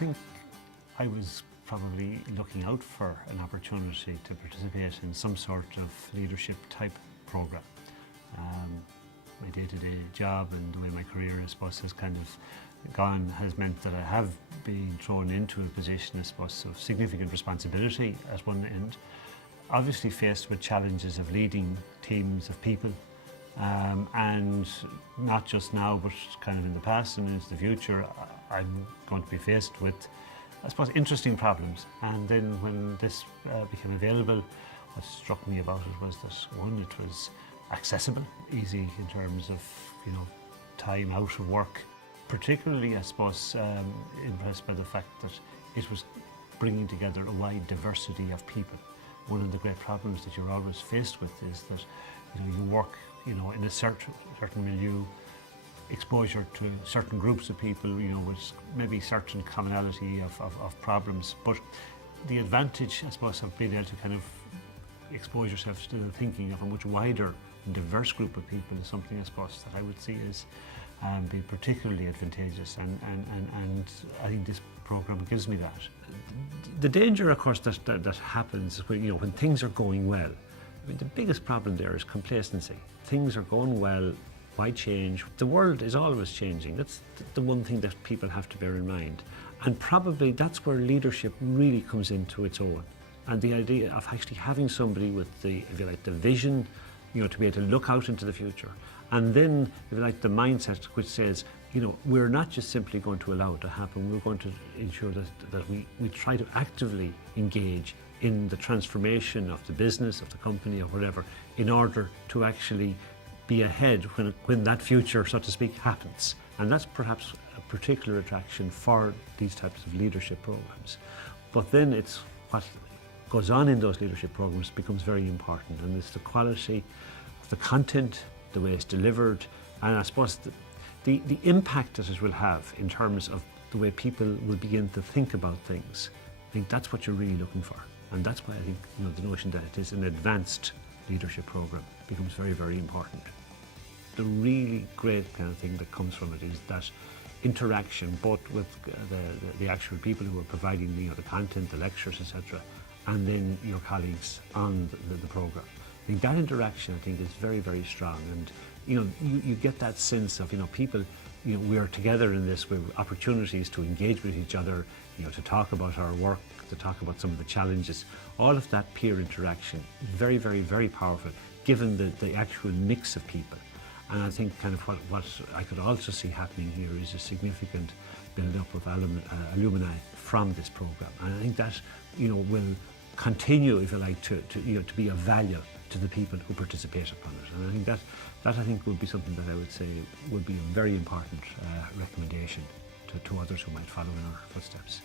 think I was probably looking out for an opportunity to participate in some sort of leadership type program. My day-to-day job and the way my career, I suppose, has kind of gone has meant that I have been thrown into a position, I suppose, of significant responsibility at one end, obviously faced with challenges of leading teams of people, and not just now, but kind of in the past and into the future, I'm going to be faced with, I suppose, interesting problems. And then when this became available, what struck me about it was that, one, it was accessible, easy in terms of, time out of work. Particularly, I suppose, impressed by the fact that it was bringing together a wide diversity of people. One of the great problems that you're always faced with is that, you work, in a certain milieu, exposure to certain groups of people, with maybe certain commonality of problems. But the advantage, I suppose, of being able to kind of expose yourself to the thinking of a much wider and diverse group of people is something, I suppose, that I would see as being particularly advantageous, and I think this program gives me that. The danger, of course, that happens when things are going well. I mean, the biggest problem there is complacency. Things are going well, why change? The world is always changing. That's the one thing that people have to bear in mind. And probably that's where leadership really comes into its own. And the idea of actually having somebody with the, if you like, the vision, to be able to look out into the future. And then, if you like, the mindset which says, we're not just simply going to allow it to happen, we're going to ensure that we try to actively engage in the transformation of the business, of the company, or whatever, in order to actually be ahead when that future, so to speak, happens. And that's perhaps a particular attraction for these types of leadership programs. But then it's what goes on in those leadership programs becomes very important, and it's the quality of the content, the way it's delivered, and I suppose the impact that it will have in terms of the way people will begin to think about things. I think that's what you're really looking for, and that's why I think the notion that it is an advanced leadership program becomes very, very important. The really great kind of thing that comes from it is that interaction, both with the actual people who are providing the content, the lectures, etc., and then your colleagues on the program. I think that interaction, I think, is very, very strong, and you get that sense of people. We are together in this with opportunities to engage with each other, to talk about our work, to talk about some of the challenges. All of that peer interaction is very, very, very powerful, given the actual mix of people. And I think kind of what I could also see happening here is a significant build-up of alumni from this program, and I think that will continue, if you like, to be of value to the people who participate upon it. And I think that I think would be something that I would say would be a very important recommendation to others who might follow in our footsteps.